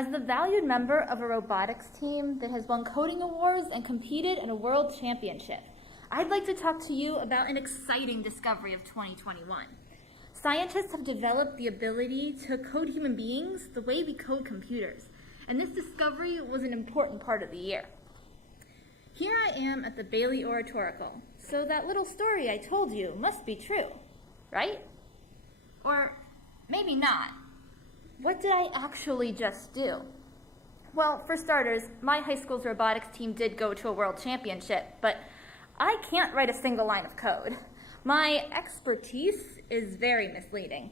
As the valued member of a robotics team that has won coding awards and competed in a world championship, I'd like to talk to you about an exciting discovery of 2021. Scientists have developed the ability to code human beings the way we code computers, and this discovery was an important part of the year. Here I am at the Bailey Oratorical, so that little story I told you must be true, right? Or maybe not. What did I actually just do? Well, for starters, my high school's robotics team did go to a world championship, but I can't write a single line of code. My expertise is very misleading.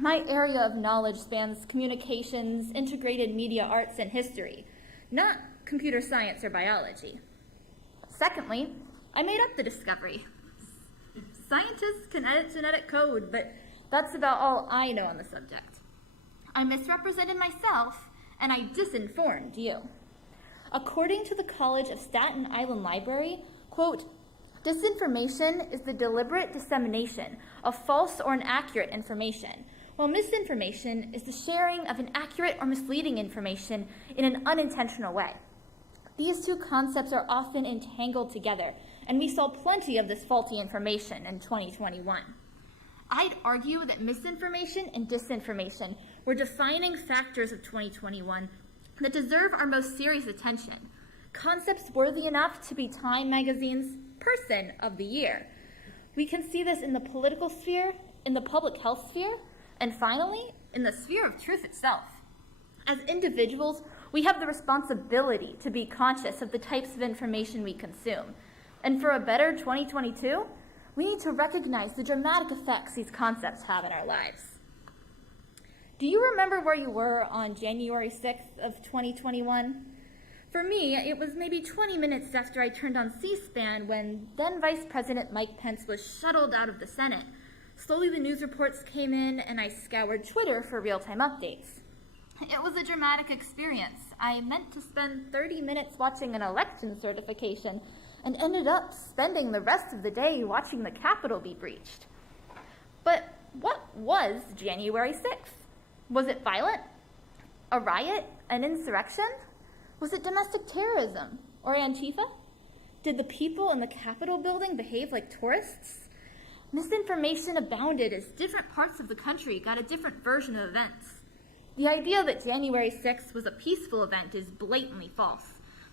My area of knowledge spans communications, integrated media arts, and history, not computer science or biology. Secondly, I made up the discovery. Scientists can edit genetic code, but that's about all I know on the subject. I misrepresented myself, and I disinformed you. According to the College of Staten Island Library, quote, disinformation is the deliberate dissemination of false or inaccurate information, while misinformation is the sharing of inaccurate or misleading information in an unintentional way. These two concepts are often entangled together, and we saw plenty of this faulty information in 2021. I'd argue that misinformation and disinformation were defining factors of 2021 that deserve our most serious attention, concepts worthy enough to be Time magazine's Person of the Year. We can see this in the political sphere, in the public health sphere, and finally, in the sphere of truth itself. As individuals, we have the responsibility to be conscious of the types of information we consume. And for a better 2022, we need to recognize the dramatic effects these concepts have in our lives. Do you remember where you were on January 6th of 2021? For me, it was maybe 20 minutes after I turned on C-SPAN when then Vice President Mike Pence was shuttled out of the Senate. Slowly the news reports came in and I scoured Twitter for real-time updates. It was a dramatic experience. I meant to spend 30 minutes watching an election certification and ended up spending the rest of the day watching the Capitol be breached. But what was January 6th? Was it violent? A riot? An insurrection? Was it domestic terrorism? Or Antifa? Did the people in the Capitol building behave like tourists? Misinformation abounded as different parts of the country got a different version of events. The idea that January 6th was a peaceful event is blatantly false.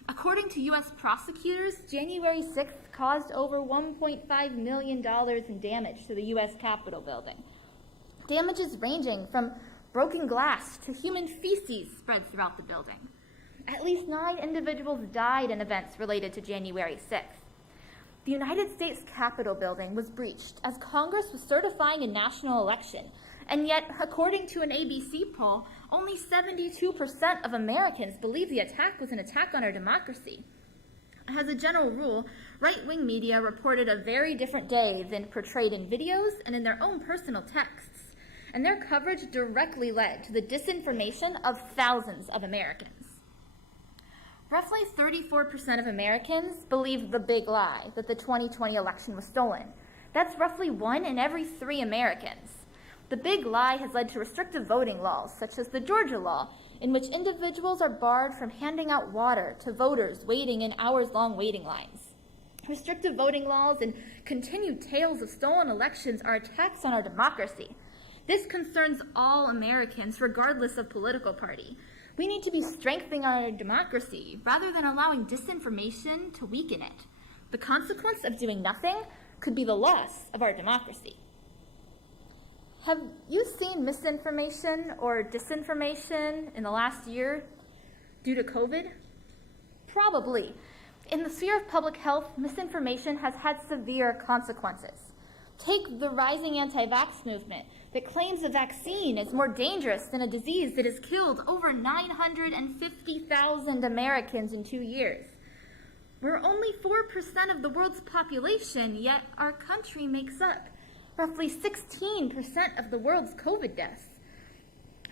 According to U.S. prosecutors, January 6th caused over $1.5 million in damage to the U.S. Capitol building. Damages ranging from broken glass to human feces spread throughout the building. At least 9 individuals died in events related to January 6th. The United States Capitol building was breached as Congress was certifying a national election, and yet, according to an ABC poll, only 72% of Americans believe the attack was an attack on our democracy. As a general rule, right-wing media reported a very different day than portrayed in videos and in their own personal texts, and their coverage directly led to the disinformation of thousands of Americans. Roughly 34% of Americans believe the big lie that the 2020 election was stolen. That's roughly 1 in every 3 Americans. The big lie has led to restrictive voting laws, such as the Georgia law, in which individuals are barred from handing out water to voters waiting in hours-long waiting lines. Restrictive voting laws and continued tales of stolen elections are attacks on our democracy. This concerns all Americans, regardless of political party. We need to be strengthening our democracy rather than allowing disinformation to weaken it. The consequence of doing nothing could be the loss of our democracy. Have you seen misinformation or disinformation in the last year due to COVID? Probably. In the sphere of public health, misinformation has had severe consequences. Take the rising anti-vax movement that claims a vaccine is more dangerous than a disease that has killed over 950,000 Americans in 2 years. We're only 4% of the world's population, yet our country makes up roughly 16% of the world's COVID deaths.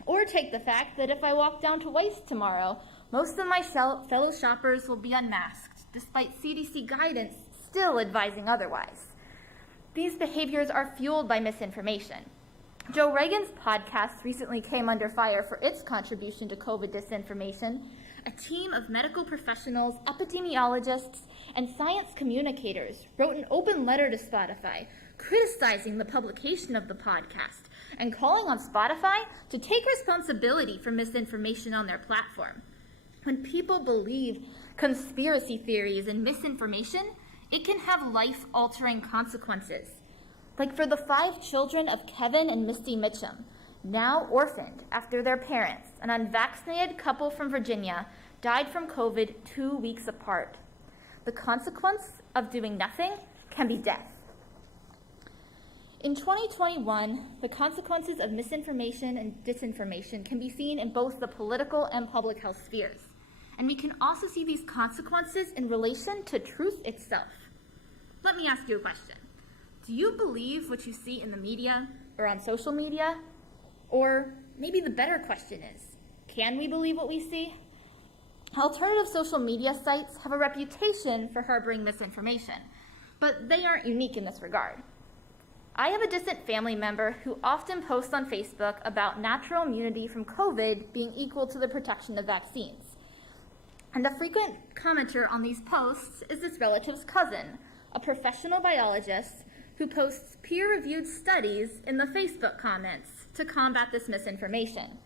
Or take the fact that if I walk down to Weis tomorrow, most of my fellow shoppers will be unmasked, despite CDC guidance still advising otherwise. These behaviors are fueled by misinformation. Joe Rogan's podcast recently came under fire for its contribution to COVID disinformation. A team of medical professionals, epidemiologists, and science communicators wrote an open letter to Spotify criticizing the publication of the podcast and calling on Spotify to take responsibility for misinformation on their platform. When people believe conspiracy theories and misinformation, it can have life-altering consequences. Like for the 5 children of Kevin and Misty Mitchum, now orphaned after their parents, an unvaccinated couple from Virginia, died from COVID 2 weeks apart. The consequence of doing nothing can be death. In 2021, the consequences of misinformation and disinformation can be seen in both the political and public health spheres. And we can also see these consequences in relation to truth itself. Let me ask you a question. Do you believe what you see in the media or on social media? Or maybe the better question is, can we believe what we see? Alternative social media sites have a reputation for harboring misinformation, but they aren't unique in this regard. I have a distant family member who often posts on Facebook about natural immunity from COVID being equal to the protection of vaccines. And a frequent commenter on these posts is this relative's cousin, a professional biologist who posts peer-reviewed studies in the Facebook comments to combat this misinformation.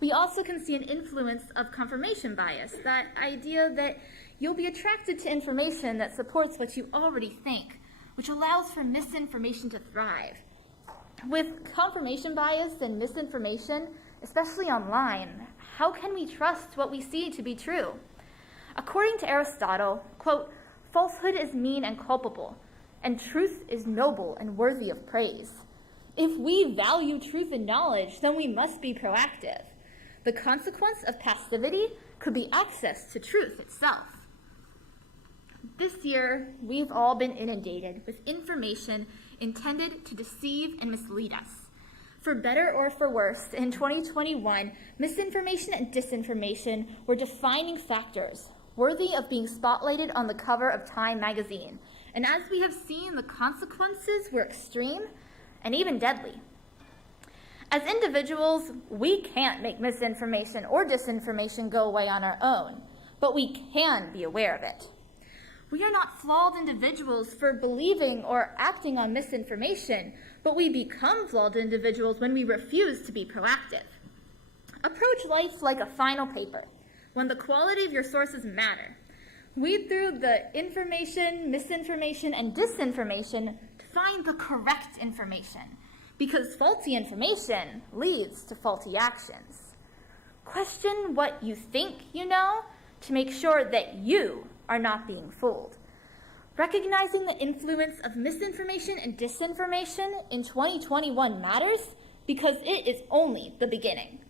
We also can see an influence of confirmation bias, that idea that you'll be attracted to information that supports what you already think, which allows for misinformation to thrive. With confirmation bias and misinformation, especially online, how can we trust what we see to be true? According to Aristotle, quote, falsehood is mean and culpable, and truth is noble and worthy of praise. If we value truth and knowledge, then we must be proactive. The consequence of passivity could be access to truth itself. This year, we've all been inundated with information intended to deceive and mislead us. For better or for worse, in 2021, misinformation and disinformation were defining factors worthy of being spotlighted on the cover of Time magazine. And as we have seen, the consequences were extreme and even deadly. As individuals, we can't make misinformation or disinformation go away on our own, but we can be aware of it. We are not flawed individuals for believing or acting on misinformation, but we become flawed individuals when we refuse to be proactive. Approach life like a final paper, when the quality of your sources matter. Weed through the information, misinformation, and disinformation to find the correct information, because faulty information leads to faulty actions. Question what you think you know to make sure that you are not being fooled. Recognizing the influence of misinformation and disinformation in 2021 matters because it is only the beginning.